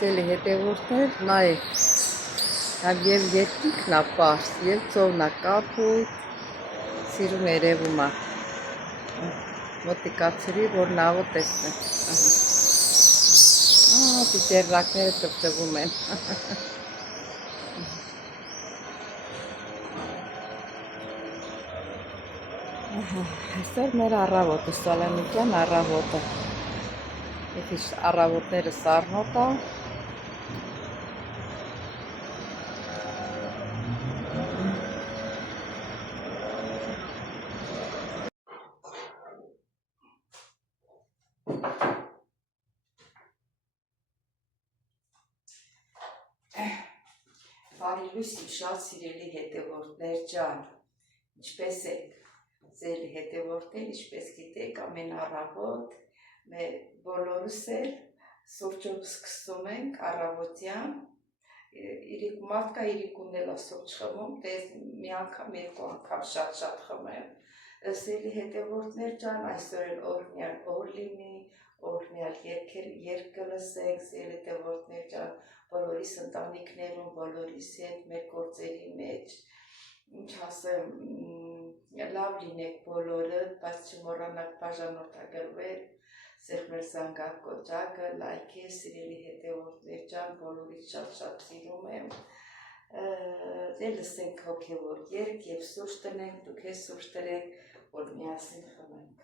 Սելի հետևորդներ, նայեք, համ և երկինքն է պարզ, և ծովն է կապույտ, սիրուն երևում է, մոտիկացրի, որ նավը տեսնեմ, պիտերնակները տպտվում են, այստեղ մեր առավոտը, Սալոնիկյան առավոտը, եթե առավոտները սառնոտ է, բարի լույս իմ շատ սիրելի հետևորդներ ջան, ինչպես եք ձեր հետևորդներ, ինչպես գիտեք, ամեն առավոտ բոլորս էլ սուրճով սկսում ենք առավոտյան, մարդկա իրիկուն էլ ասոք չխմում, մի անգամ, երկու անգամ շատ խմեմ, սիրելի հետևորդներ ջան, այսօր էլ օրհնյալ օր լինի, օրհնյալ երգ կլսենք, սիրելի հետևորդներ ջան, բոլորիս ընտանիքներում, բոլորիս հետ մեր գործերի մեջ, ինչ ասեմ, լավ լինեք բոլորը, բայց չմոռանաք բաժանորդագրվել, սեղմել զանգակ կոճակը, լայքել, սիրելի հետևորդներ ջան, բոլորից շատ սիրում եմ, դե լսենք հոգևոր երգ և սուրճ տնենք, դուք է սուրճ տրեք, որ միասին խմենք։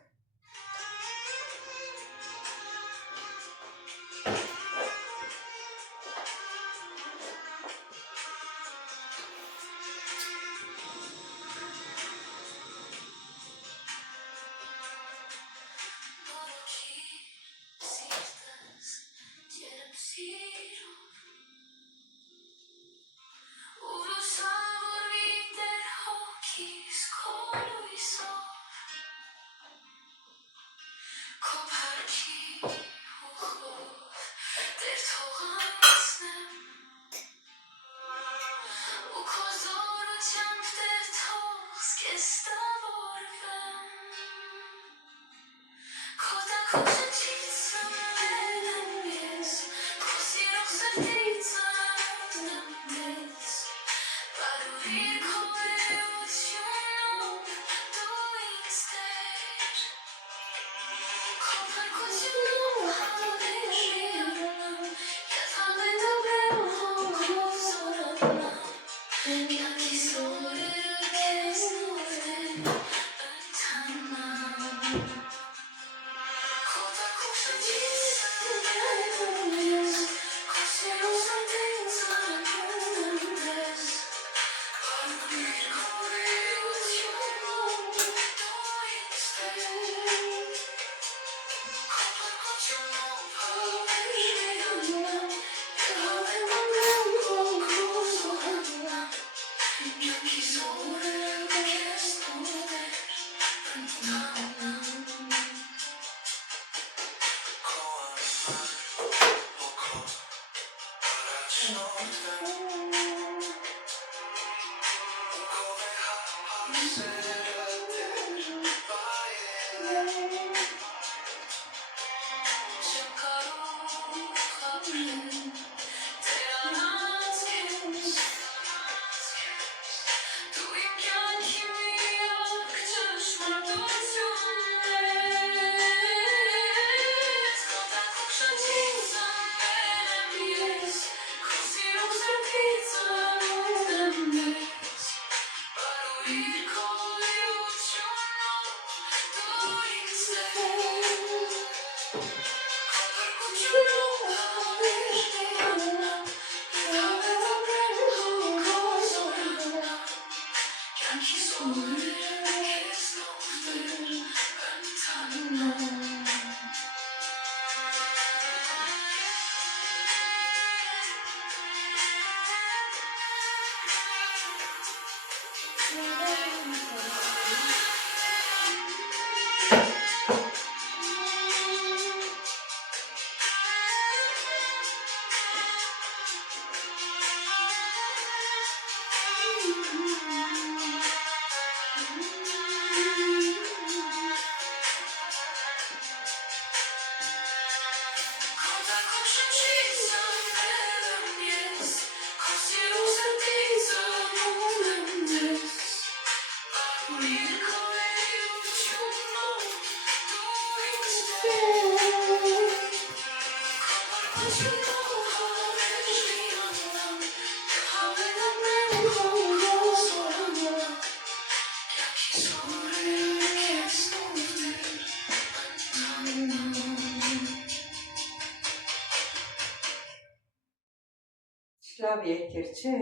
Լավ երկեր չէ։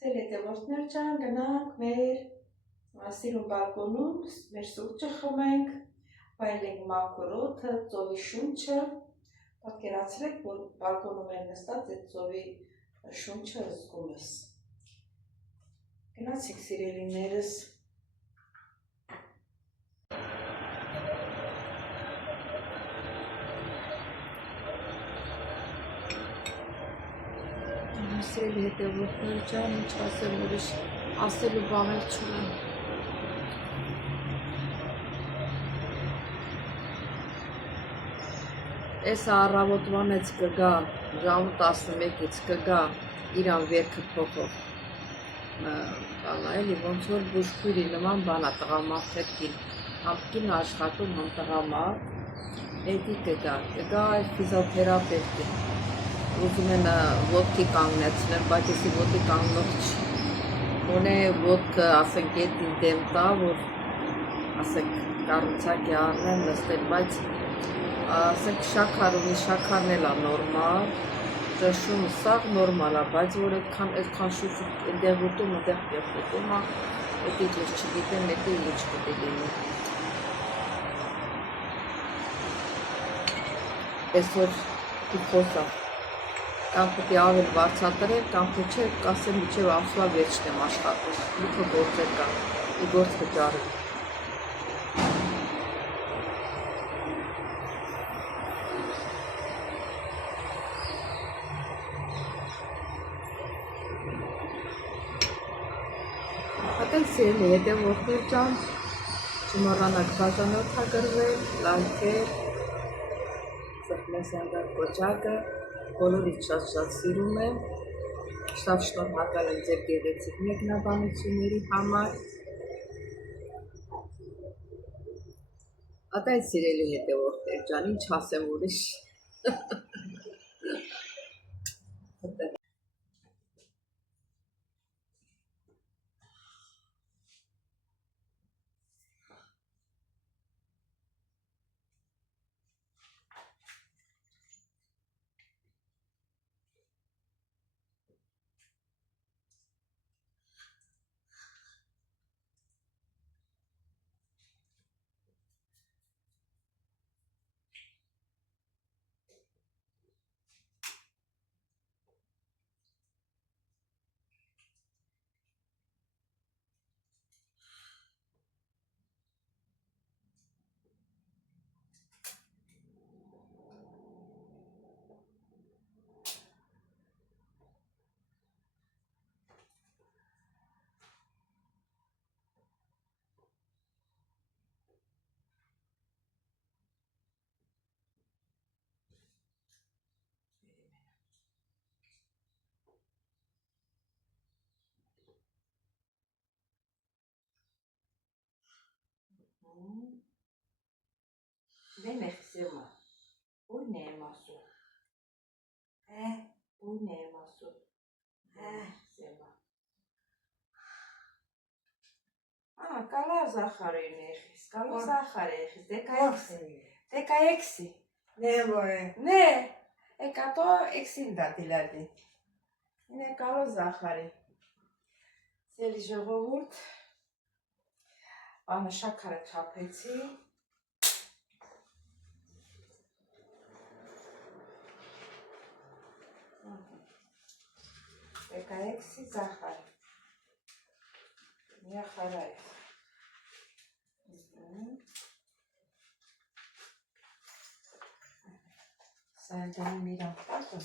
Սեր հետևորդներ ջան, գնանք մեր սիրուն բալկոնում, մեր սուրճը խմենք, վայելենք մաքուր օդը, ծովի շունչը, պատկերացրեք, որ բալկոնում են նստած այդ ծովի շունչը զգում ես։ Գնացինք սիրելիներս։ Սիրելի հետևորդներ ջան, ինչ ասեմ, ուրիշ ասելու բաներ չունեմ։ Այս առավոտվանից կգա, ժամը 11-ից կգա իրան վերքը փոխող բանա էլի, ոնց որ բուժքույրի նման բանա տղամարդերքին, համ կին աշխատում, համ տղամարդ, էդի կգա այդ ֆիզիոթերապևտին, ուզում են ոտքի կանգնեցնել, բայց եսի ոտքի կանգնող չի, ունե ոտքը, ասենք, էդին դեմ տա, որ, ասենք, կառուցակի առնեն նստել, բայց, ասենք, շաքար ունի, շաքարն էլ է նորմալ, ճշումը սաղ նորմալ է, բայց որ այդքան շուշ ընդեղ ուտում, ընդեղ պեղտում է, էդի ես չգիտեմ, էդի ինչ պիտի լինի։ Այսօր դիքոսա, կամ պիտի ավել վարձատրել, կամ թե չէ, կասեմ միջև ամսվա վերջն եմ աշխատում, լիքը գործեր կա, ի գործ կճարում։ Սիրելի հետևորդներ ջան, չմոռանաք բաժանորդագրվել, լայքել, ծխմեսյանդար կոճակը, բոլորից շատ սիրում եմ, շատ շնորհակալ եմ ձեր գեղեցիկ մեկնաբանությունների համար։ Ատայ սիրելի հետևորդներ ջան, ինչ ասեմ ուրիշ։ Դեմ է խսեմա, ույն եմ ասում, ույն եմ ասում, խսեմա։ Կալա Զախարին էխիս, կալա Զախար էխիս, դեկա էքսի։ Ne more. Ne, եկատո էքսին դատիլարդի։ Ինե կալո Զախարի։ Սելի ժողովուրդ, բանը շաքարը չապեցի, դեկա էքսի Զախարի, միա խարայ։ Սայնդանի միրան պատում։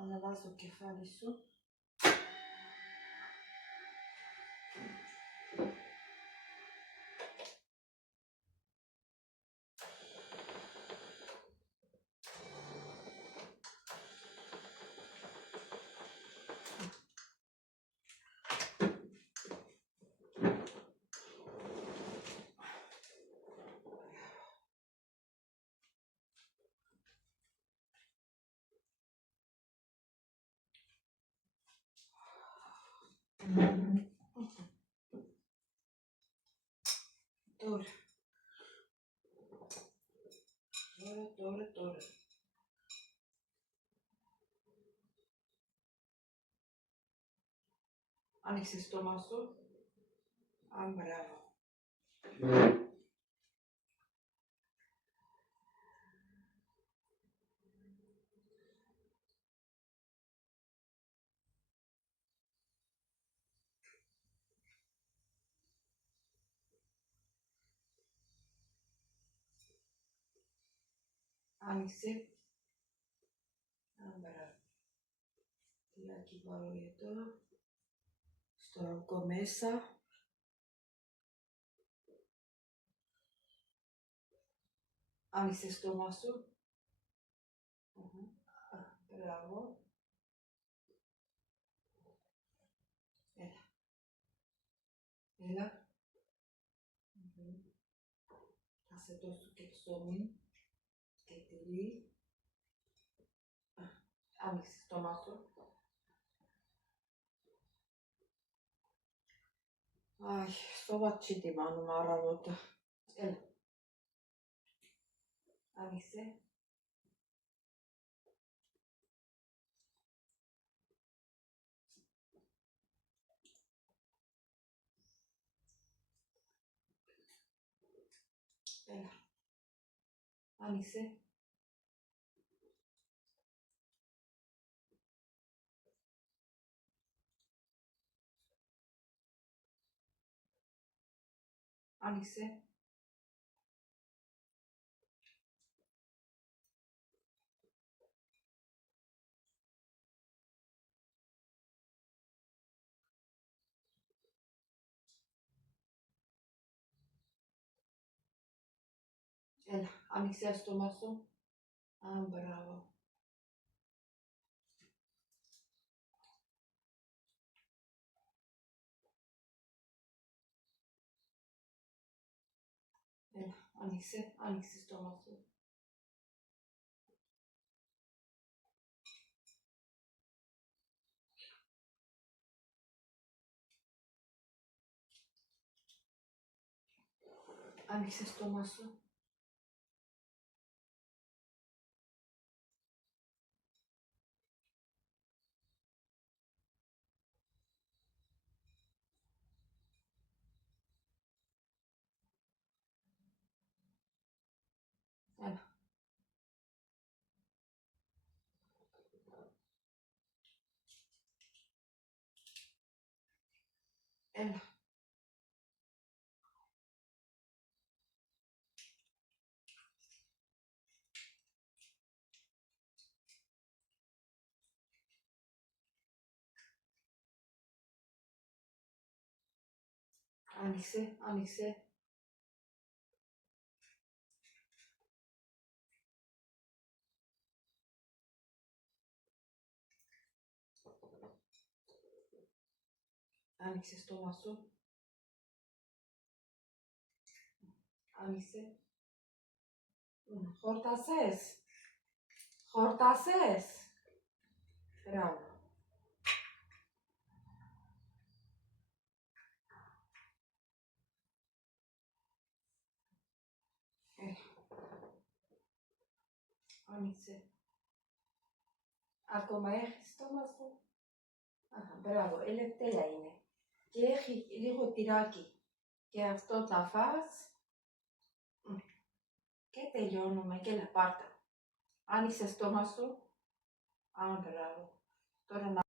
Անավազու կեխալիսու։ Տորը։ Տորը։ Անիքսես Տոմասու։ Բրավո։ Անիքսե։ Բրավո։ Դիակի բարոյետո։ Ստորոկո մեսա։ Անիքսես Տոմասու։ Բրավո։ Էլա։ Ասետոսու կեքսոմին, կետելի, անիքսես Տոմասու, այ, սովատ չի դիմանում առավոտը, էլ, անիքսե, էլ, անիքսե, Անիքսե, էլ, անիքսես Տոմասու, բրավո, էլ, անիքսես Տոմասու, անիքսես Տոմասու, էլ, էլ, անիքսե, անիքսես Տոմասու, անիքսե, խորտասես, բրավո, էլ, անիքսե, ακόμα έχεις Τόμασο, μπράβο, ελευθερία είναι και έχει λίγο τυράκι και αυτό θα φας και τελειώνουμε και λαπάρτα. Άνοιξες στόμα σου, μπράβο, τώρα να